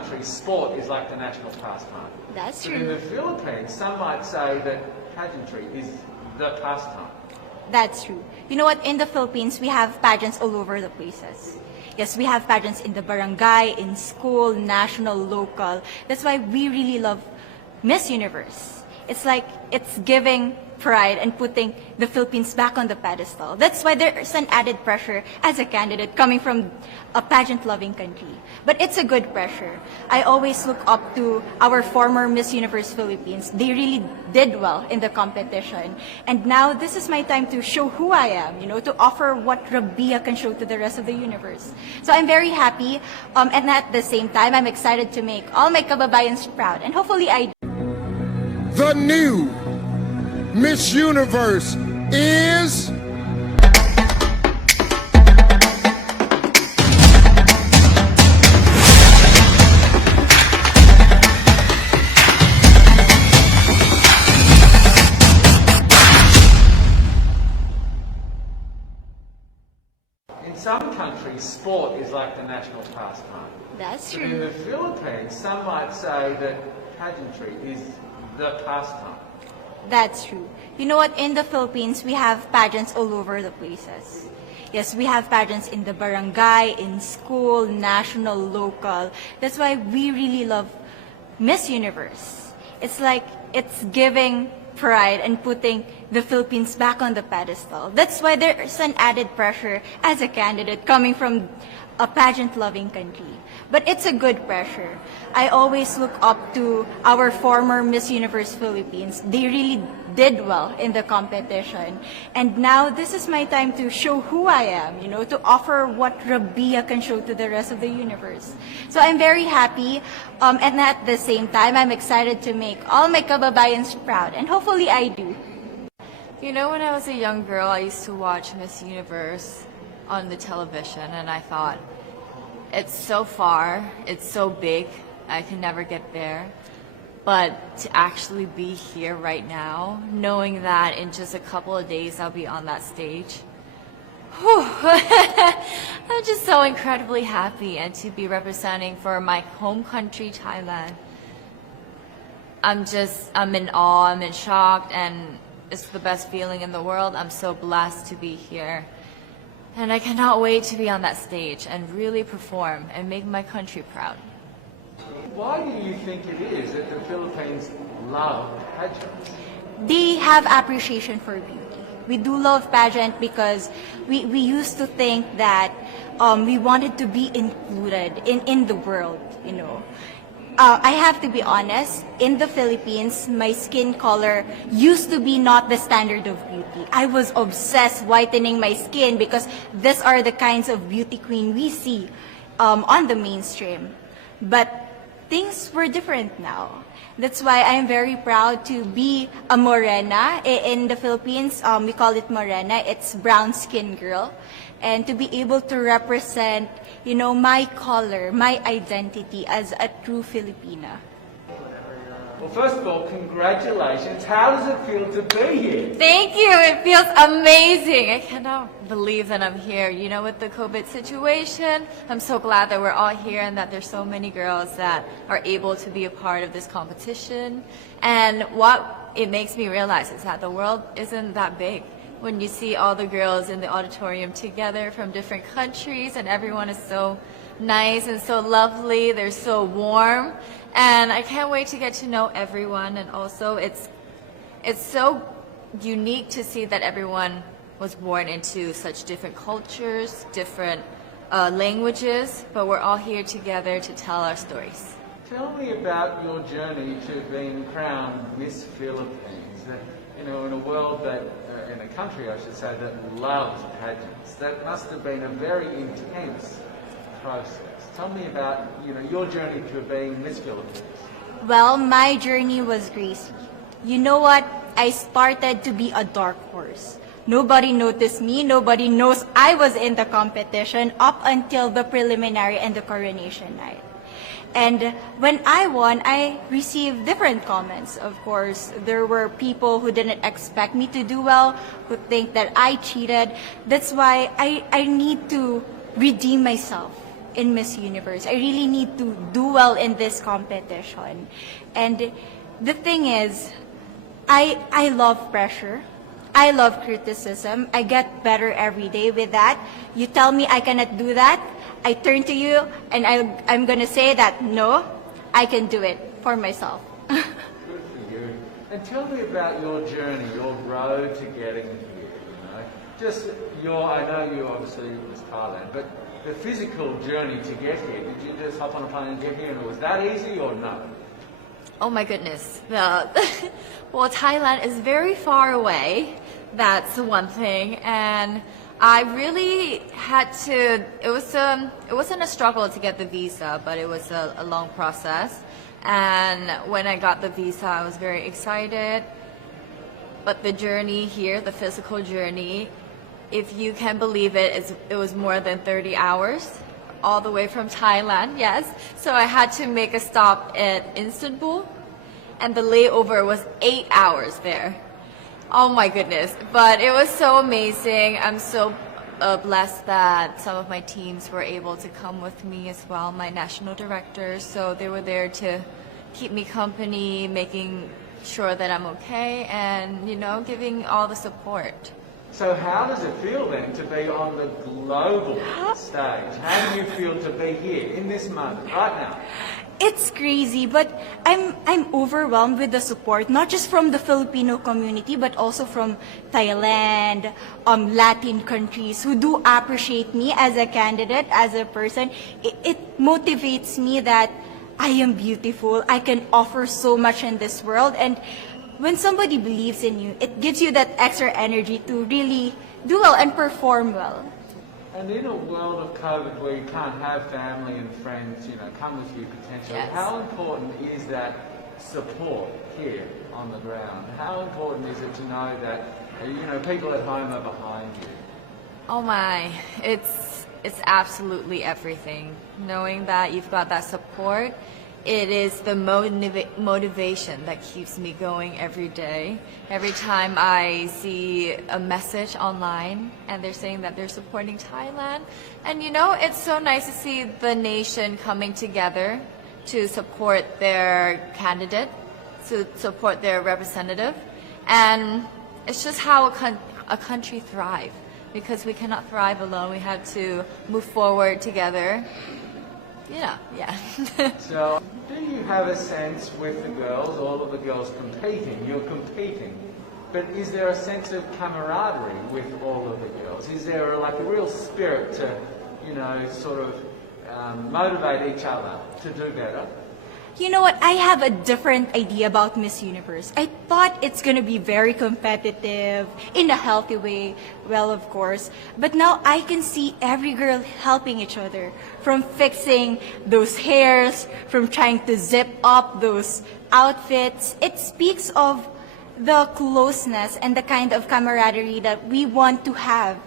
countries, sport is like the national pastime. That's But in true. the Philippines, some might say that pageantry is the pastime. That's true. You know what? In the Philippines, we have pageants all over the places. Yes, we have pageants in the barangay, in school, national, local. That's why we really love Miss Universe. It's like it's giving pride and putting the Philippines back on the pedestal. That's why there's an added pressure as a candidate coming from a pageant-loving country. But it's a good pressure. I always look up to our former Miss Universe Philippines. They really did well in the competition. And now this is my time to show who I am, to offer what Rabiya can show to the rest of the universe. So I'm very happy. And at the same time, I'm excited to make all my kababayans proud. And hopefully I do. The new Miss Universe is... In some countries, sport is like the national pastime. That's But in true. the Philippines, some might say that pageantry is the pastime. That's true. You know what? In the Philippines, we have pageants all over the places. Yes, we have pageants in the barangay, in school, national, local. That's why we really love Miss Universe. It's like it's giving pride and putting the Philippines back on the pedestal. That's why there's an added pressure as a candidate coming from a pageant-loving country. But it's a good pressure. I always look up to our former Miss Universe Philippines. They really did well in the competition. And now this is my time to show who I am, to offer what Rabiya can show to the rest of the universe. So I'm very happy. And at the same time, I'm excited to make all my kababayans proud. And hopefully I do. When I was a young girl, I used to watch Miss Universe on the television, and I thought, it's so far, it's so big, I can never get there. But to actually be here right now, knowing that in just a couple of days I'll be on that stage, whew, I'm just so incredibly happy, and to be representing for my home country, Thailand. I'm in awe, I'm in shock, and it's the best feeling in the world. I'm so blessed to be here. And I cannot wait to be on that stage and really perform and make my country proud. Why do you think it is that the Philippines love pageants? They have appreciation for beauty. We do love pageant because we used to think that we wanted to be included in the world, I have to be honest, in the Philippines, my skin color used to be not the standard of beauty. I was obsessed whitening my skin because these are the kinds of beauty queen we see on the mainstream. But things were different now. That's why I'm very proud to be a morena. In the Philippines, we call it morena. It's brown skin girl. And to be able to represent, my color, my identity as a true Filipina. Well, first of all, congratulations. How does it feel to be here? Thank you. It feels amazing. I cannot believe that I'm here. With the COVID situation, I'm so glad that we're all here and that there's so many girls that are able to be a part of this competition. And what it makes me realize is that the world isn't that big. When you see all the girls in the auditorium together from different countries, and everyone is so nice and so lovely, they're so warm, and I can't wait to get to know everyone. And also it's so unique to see that everyone was born into such different cultures, different languages, but we're all here together to tell our stories. Tell me about your journey to being crowned Miss Philippines. In a world that, in a country I should say, that loves pageants. That must have been a very intense process. Tell me about, your journey to being Miss Philippines. Well, my journey was crazy. You know what? I started to be a dark horse. Nobody noticed me. Nobody knows I was in the competition up until the preliminary and the coronation night. And when I won, I received different comments. Of course, there were people who didn't expect me to do well, who think that I cheated. That's why I need to redeem myself. in Miss Universe. I really need to do well in this competition. And the thing is, I love pressure. I love criticism. I get better every day with that. You tell me I cannot do that, I turn to you and I'm going to say that, no, I can do it for myself. Good for you. And tell me about your journey, your road to getting here, you know. Just I know you obviously it was Thailand, but the physical journey to get here, did you just hop on a plane and get here and it was that easy or no? Oh my goodness. Well, Thailand is very far away. That's one thing. And I really had to, it wasn't a struggle to get the visa, but it was a long process. And when I got the visa, I was very excited. But the journey here, the physical journey, if you can believe it, it was more than 30 hours. All the way from Thailand, yes. So I had to make a stop at Istanbul, and the layover was 8 hours there. Oh my goodness. But it was so amazing. I'm so blessed that some of my teams were able to come with me as well, my national directors. So they were there to keep me company, making sure that I'm okay, and, you know, giving all the support. So how does it feel then to be on the global stage? How do you feel to be here in this moment, right now? It's crazy, but I'm overwhelmed with the support, not just from the Filipino community, but also from Thailand, Latin countries who do appreciate me as a candidate, as a person. It motivates me that I am beautiful. I can offer so much in this world, and when somebody believes in you, it gives you that extra energy to really do well and perform well. And in a world of COVID where you can't have family and friends, you know, come with you potentially, Yes. How important is that support here on the ground? How important is it to know that, you know, people at home are behind you? Oh my, it's absolutely everything. Knowing that you've got that support, it is the motivation that keeps me going every day. Every time I see a message online and they're saying that they're supporting Thailand, and you know, it's so nice to see the nation coming together to support their candidate, to support their representative, and it's just how a country thrives. Because we cannot thrive alone, we have to move forward together. Yeah. So, do you have a sense with the girls, all of the girls competing, you're competing, but is there a sense of camaraderie with all of the girls? Is there like a real spirit to, you know, sort of motivate each other to do better? You know what? I have a different idea about Miss Universe. I thought it's going to be very competitive, in a healthy way, well, of course. But now I can see every girl helping each other, from fixing those hairs, from trying to zip up those outfits. It speaks of the closeness and the kind of camaraderie that we want to have.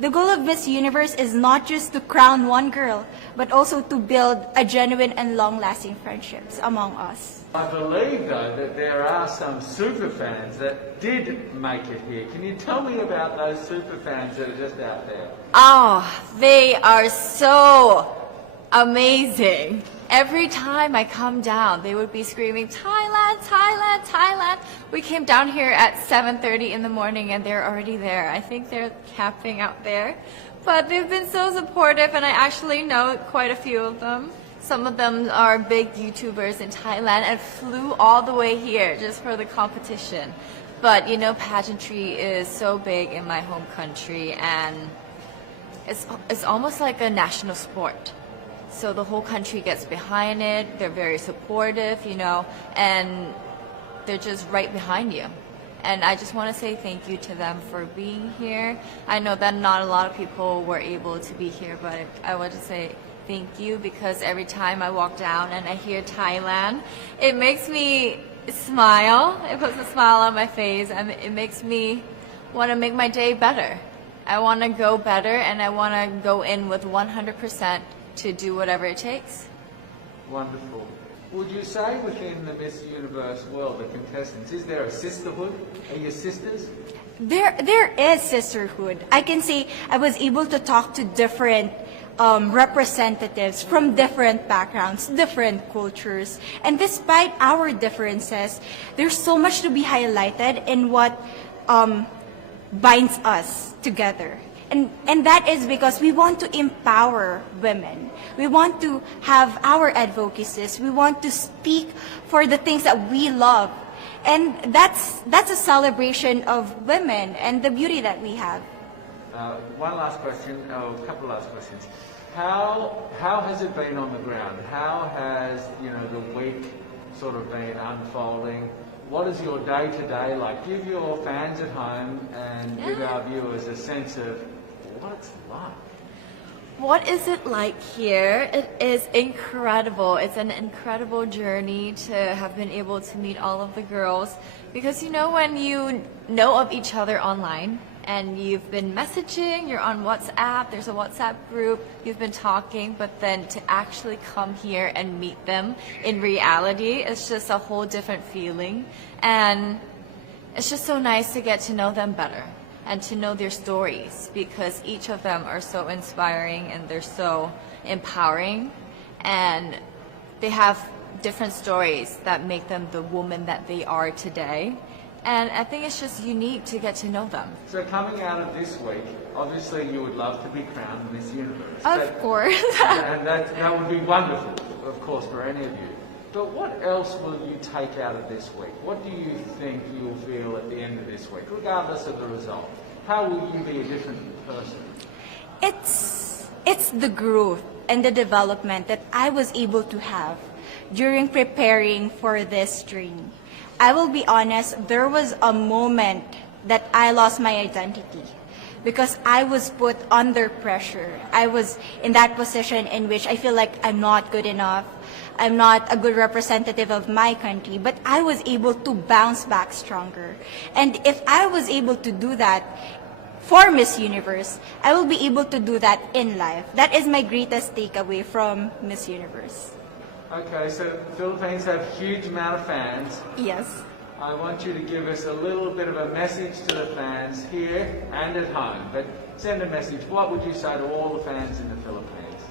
The goal of Miss Universe is not just to crown one girl, but also to build a genuine and long-lasting friendships among us. I believe, though, that there are some super fans that did make it here. Can you tell me about those super fans that are just out there? Oh, they are so amazing. Every time I come down, they would be screaming, Thailand, Thailand, Thailand. We came down here at 7:30 in the morning and they're already there. I think they're camping out there. But they've been so supportive, and I actually know quite a few of them. Some of them are big YouTubers in Thailand and flew all the way here just for the competition. But you know, pageantry is so big in my home country, and it's almost like a national sport. So the whole country gets behind it. They're very supportive, you know, and they're just right behind you. And I just want to say thank you to them for being here. I know that not a lot of people were able to be here, but I want to say thank you, because every time I walk down and I hear Thailand, it makes me smile. It puts a smile on my face, and it makes me want to make my day better. I want to go better, and I want to go in with 100% to do whatever it takes. Wonderful. Would you say within the Miss Universe world, the contestants, is there a sisterhood? Are you sisters? There is sisterhood. I can say I was able to talk to different representatives from different backgrounds, different cultures. And despite our differences, there's so much to be highlighted in what binds us together. And that is because we want to empower women. We want to have our advocacies. We want to speak for the things that we love. And that's a celebration of women and the beauty that we have. One last question, a couple last questions. How has it been on the ground? How has the week sort of been unfolding? What is your day-to-day like? Give your fans at home and give our viewers a sense of what it's like. What is it like here? It is incredible. It's an incredible journey to have been able to meet all of the girls, because when you know of each other online and you've been messaging, you're on WhatsApp, there's a WhatsApp group, you've been talking, but then to actually come here and meet them in reality, it's just a whole different feeling. And it's just so nice to get to know them better and to know their stories, because each of them are so inspiring and they're so empowering, and they have different stories that make them the woman that they are today. And I think it's just unique to get to know them. So coming out of this week, obviously you would love to be crowned Miss Universe. Of course. And that would be wonderful, of course, for any of you. But what else will you take out of this week? What do you think you'll feel at the end of this week, regardless of the result? How will you be a different person? It's the growth and the development that I was able to have during preparing for this journey. I will be honest, there was a moment that I lost my identity because I was put under pressure. I was in that position in which I feel like I'm not good enough. I'm not a good representative of my country, but I was able to bounce back stronger. And if I was able to do that for Miss Universe, I will be able to do that in life. That is my greatest takeaway from Miss Universe. Okay, so the Philippines have a huge amount of fans. Yes. I want you to give us a little bit of a message to the fans here and at home. But send a message. What would you say to all the fans in the Philippines?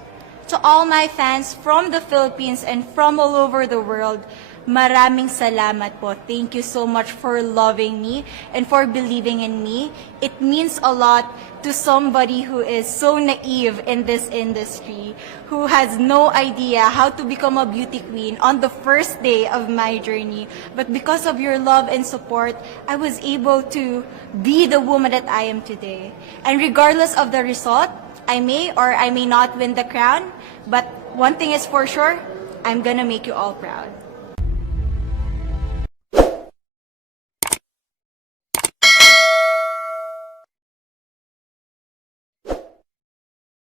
To all my fans from the Philippines and from all over the world, maraming salamat po. Thank you so much for loving me and for believing in me. It means a lot to somebody who is so naive in this industry, who has no idea how to become a beauty queen on the first day of my journey. But because of your love and support, I was able to be the woman that I am today. And regardless of the result, I may or I may not win the crown, but one thing is for sure, I'm gonna make you all proud.